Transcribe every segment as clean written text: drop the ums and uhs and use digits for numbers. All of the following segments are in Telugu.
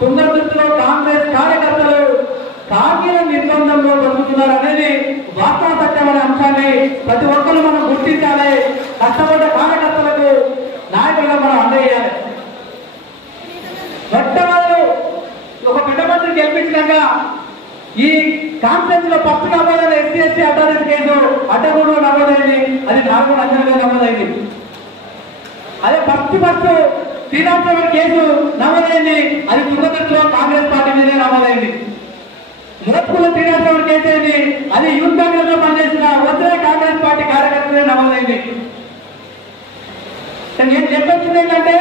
తుంగతుర్తిలో కాంగ్రెస్ కార్యకర్తలు కాగిన నిర్బంధంలో బతుకుతున్నారు అనేది వాస్తవ సత్యం అనే అంశాన్ని ప్రతి ఒక్కరు మనం గుర్తించాలి. కష్టపడ్డ కార్యకర్తలకు నాయకులుగా మనం అందజేయాలి. మొట్టమొదలు ఒక పెద్ద మంత్రి గెలిపించినాక ఈ కాన్ఫరెన్స్ లో ఫస్ట్ నమోదైన ఎస్సీ ఎస్టీ అటానమీ కేసు అడ్డగూడలో నమోదైంది. అది నాగూడ అంజనగా నమోదైంది. అదే ఫస్ట్ శ్రీరామచంద్ర కేసు నమోదైంది. అది తుంగతుర్తిలో కాంగ్రెస్ పార్టీ మీదే నమోదైంది. మురత్పూర్లో శ్రీరామచంద్ర కేసు అయింది. అది యూత్ కాంగ్రెస్ లో పనిచేసిన వచ్చే కాంగ్రెస్ పార్టీ కార్యకర్తలే నమోదైంది. నేను చెప్పొచ్చింది ఏంటంటే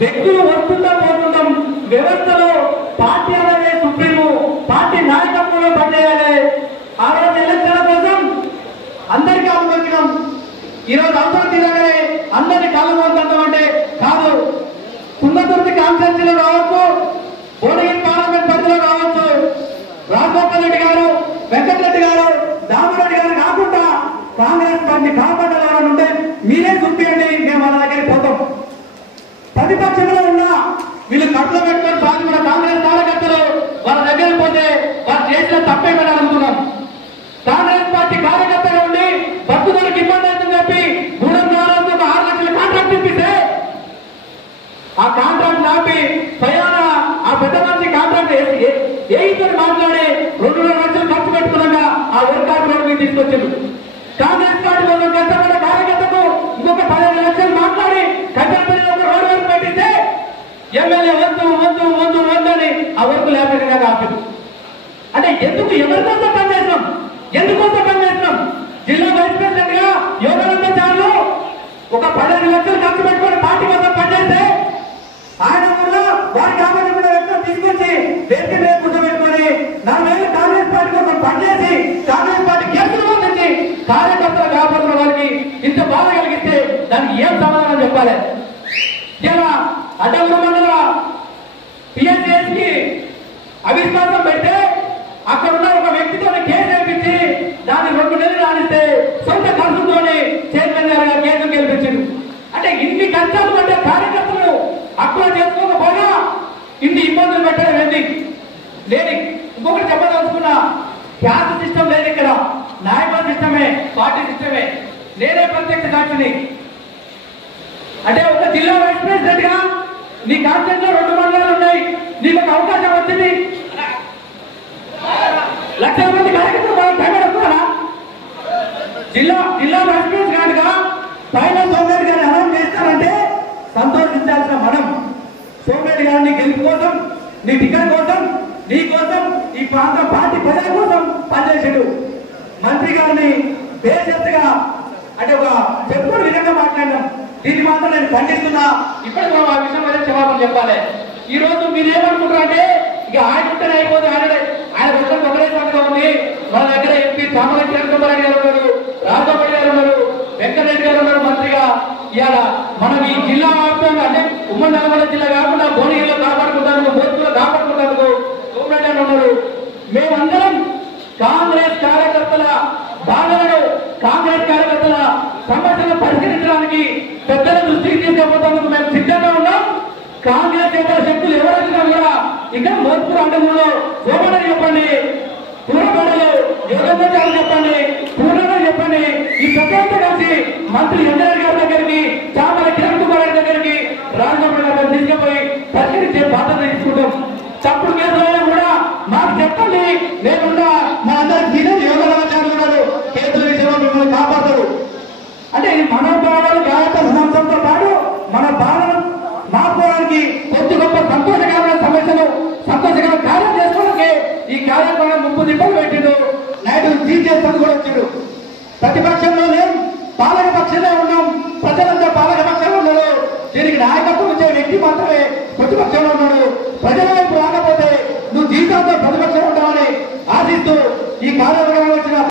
వ్యక్తులు వస్తుంటాం పోతుంటాం, వ్యవస్థలో పార్టీ అనేది సుప్రీము, పార్టీ నాయకత్వంలో పనిచేయాలి. ఆ రోజు ఎలక్షన్ల కోసం అందరికీ ఆలోచించడం, ఈరోజు అవసరం తీరగానే అందరినీ కళ్ళమోతుంటాం అంటే కాదు. తుంగతుర్తి కాన్స్టిట్యూన్సీ లో కావచ్చు, భువనగిరి పార్లమెంట్ పరిధిలో కావచ్చు, రాజగోపాల్ రెడ్డి గారు, వెంకటరెడ్డి గారు, దామరెడ్డి గారు కాకుండా కాంగ్రెస్ పార్టీ కాపాడాలని ఉంటే మీరే చూపించండి, మేము వాళ్ళ దగ్గరికి పోతాం. ప్రతిపక్షంలో ఉన్న వీళ్ళు కడుపులో పెట్టుకొని సాగి మన కాంగ్రెస్ కార్యకర్తలు వాళ్ళ దగ్గరికి పోతే వాళ్ళు చేసిన తప్పేమని అడుగుతున్నాం. కాంగ్రెస్ పార్టీ కార్యకర్తగా ఉండి భక్తులకు ఇబ్బంది అవుతుందని చెప్పి 3,400 6 లక్షల కాంట్రాక్ట్ ఇప్పిస్తే ఆ కాంట్రాక్ట్ ఆపి స్వయాన ఆ పెద్ద మంది కాంట్రాక్ట్ ఏఈతో మాట్లాడి 2,5 లక్షలు ఖర్చు పెట్టుకున్నాక ఆ వర్క్ ఆర్డర్ మీద తీసుకొచ్చారు. కాంగ్రెస్ పార్టీ వాళ్ళు కష్టపడ్డ కార్యకర్తకు ఇంకొక 15 లక్షలు మాట్లాడి కట్టెపల్లిలో ఒక రోడ్డు వర్క్ పెట్టిస్తే ఎమ్మెల్యే వద్దు వద్దు వద్దు వద్దని ఆ వర్క్ లేకపోయినా ఆపారు. అంటే ఎందుకు ఎవరికోసం పనిచేస్తున్నాం, ఎందుకోసం పనిచేస్తున్నాం? జిల్లా వైస్ ప్రెసిడెంట్ గా యోగానందాచార్యులు ఒక 15 లక్షలు ఖర్చు పెట్టుకుని పార్టీ కోసం పనిచేస్తే ఆయన కూడా వారి కాబట్టి కూడా వ్యక్తులు తీసుకొచ్చి వ్యక్తి మీద కూర్చోబెట్టుకొని 4 ఏళ్ళు కాంగ్రెస్ పార్టీ కోసం పనిచేసి కాంగ్రెస్ పార్టీ కేసులు నుంచి కార్యకర్తలు కాపాడుతున్న వారికి ఇంత బాధ కలిగిస్తే దానికి ఏం సమాధానం చెప్పాలి? ఇలా అడ్డగూడ మండల పిఎస్సిఎస్ కి అవిశ్వాసం పెడితే అక్కడ ఉన్న ఒక వ్యక్తితో కేసు వేయించి దాన్ని 2 నెలలు రాణిస్తే సొంత ఖర్చుతోనే చైర్మన్ గారు కేసు గెలిపించారు. అంటే ఇన్ని కష్టాలు పడ్డ కార్యకర్తలు అక్కడ చేసుకోకపోయినా ఇన్ని ఇబ్బందులు పెట్టడం ఏంటి? నేను ఇంకొకటి చెప్పదలుచుకున్నా, క్యాస్ట్ సిస్టమ్ లేదు ఇక్కడ, నాయకుల సిస్టమే, పార్టీ సిస్టమే. నేనే ప్రత్యక్ష సాక్షిని. అంటే ఒక జిల్లా వైస్ ప్రెసిడెంట్ గా నీ కాన్స్టిట్యూన్సీ లో 2 మండలాలు ఉన్నాయి, నీకు ఒక అవకాశం వచ్చింది, లక్షల మంది కార్యకర్తలు భయపడుతున్నారా? జిల్లా వైస్ ప్రెసిడెంట్ గా పైన సోమిరెడ్డి గారిని అనౌన్స్ చేస్తారంటే సంతోషించాల్సిన మనం, సోమిరెడ్డి గారిని గెలుపు కోసం, నీ టికెట్ కోసం, నీ కోసం, ఈ ప్రాంత పార్టీ ప్రజల కోసం పనిచేసాడు. మంత్రి గారిని బేషరతుగా అంటే ఒక చెప్పుకుని విధంగా మాట్లాడడం, దీన్ని మాత్రం నేను ఖండిస్తున్నా. ఇప్పటికి మనం ఆ విషయం మీద క్షమాపణ చెప్పాలి. ఈ రోజు మీరు ఏమనుకుంటారంటే ఇక ఆయన ఉంటేనే అయిపోతే ఆయన వచ్చిన ఒకరే సంగతి ఉంది. మన దగ్గర ఎంపీ చామరెడ్డి గారు ఉన్నారు, రాజగోపాల్ గారు ఉన్నారు, వెంకటరెడ్డి గారు ఉన్నారు మంత్రిగా. ఇవాళ మనం ఈ జిల్లా వ్యాప్తంగా అంటే ఉమ్మడి నల్గొండ జిల్లా కాకుండా భువనగిరిలో కాపాడుకుంటాను, భోజపులో కాపాడుకుంటాను సోమిరెడ్డి గారు ఉన్నారు. మేమందరం కాంగ్రెస్ కార్యకర్తల బాధలను, కాంగ్రెస్ కార్యకర్తల సమస్యలను పరిష్కరించడానికి పెద్దల దృష్టికి తీసుకుపోతానికి మేము సిద్ధంగా ఉన్నాం. కాంగ్రెస్ ఇతర శక్తులు ఎవరైనా కూడా ఇక్కడ భోజపూర్ అడ్డగూడలో సోమని చెప్పండి, పూర్వపడలు యోగేంద్రచార్య చెప్పండి, పూర్ణగా చెప్పండి, ఈ పెద్దంతా కలిసి మంత్రి ఎంజనీర్ గారి దగ్గరికి, చామల కిరణ్ కుమార్ గారి దగ్గరికి, రాజగోపాల్ గారి తీసుకుపోయి పరిష్కరించే బాధ్యత తీసుకుంటాం. తప్పుడు కేసులైనా కూడా మాకు చెప్పండి, నేనున్నా మా అందరికి యోగేంద్రచార్యులు ఉన్నారు, కేసుల విషయంలో మిమ్మల్ని కాపాడతారు. అంటే ఈ మనోభావాలు జాగ్రత్త సంస్థతో పాటు మన బాధను మాపుకోవడానికి కొద్ది గొప్ప సంతోషకరమైన సమస్యలు, సంతోషకరమైన కార్యం చేసుకోవడానికి ఈ కార్యక్రమం 30 దిబ్బలు పెట్టిండు. నాయుడు జీజేస్తాను కూడా వచ్చాడు. ప్రతిపక్షంలో లేం, పాలక పక్షంలో ఉన్నాం, ప్రజలంతా పాలక పక్షంలో ఉన్నారు. దీనికి నాయకత్వం ఇచ్చే వ్యక్తి మాత్రమే ప్రతిపక్షంలో ఉన్నాడు. ప్రజల వైపు రాకపోతే నువ్వు జీవితంతో ప్రతిపక్షంలో ఉంటావని ఆశిస్తూ ఈ కార్యక్రమం వచ్చిన